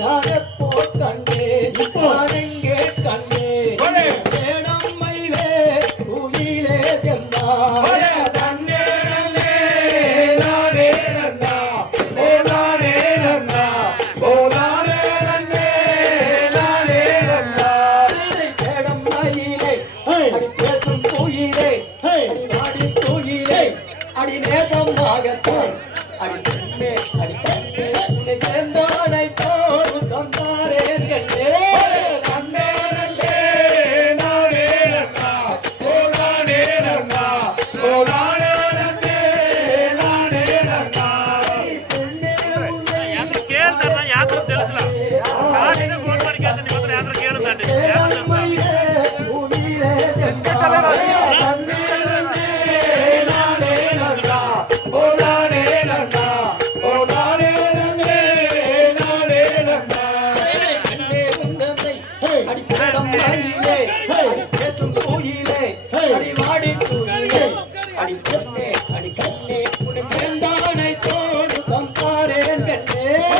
இதான் எப்போ கண்ணே. இதான் எங்கே கண்ணே மேடம் மயிலே குயிலே சென்றா தன்னே நானே நன்னா. ஓதானே நன்னா. ஓதானே நன்னே நானே நன்னா. மேடம் அடி நேதம் ஆகத்தான் அடிப்படம் அடி பேசும் அடி கண்ணே உனக்கு வேண்டானை தோடு சம்பாரே கண்ணே.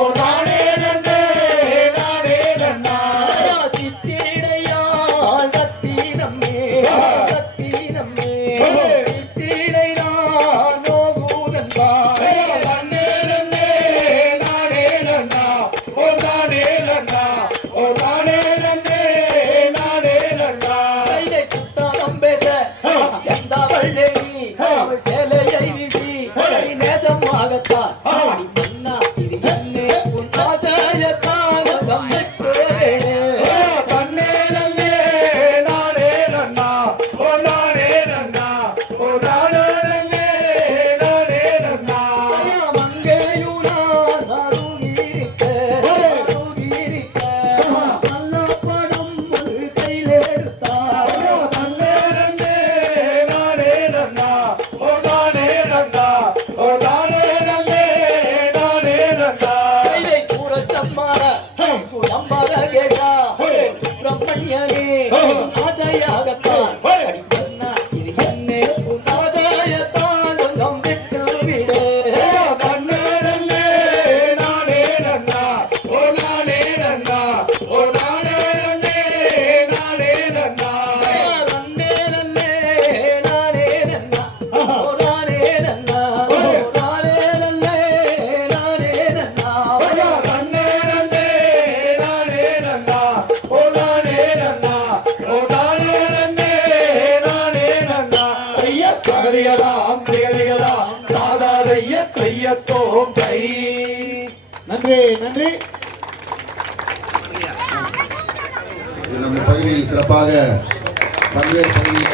Oh, உன் ஆதாரப்பா குழம்பா கேட்டா பிரம்மணியனே ஆசையாகத்தான் நன்றி. நன்றி நம்ம பகுதியில் சிறப்பாக பல்வேறு பகுதிகளில்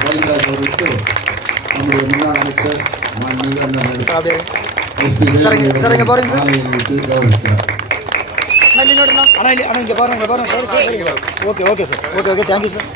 கோவிந்தராஜ் அவர்களுக்கு நம்முடைய முன்னாள் அமைச்சர் okay okay sir. Okay okay thank you sir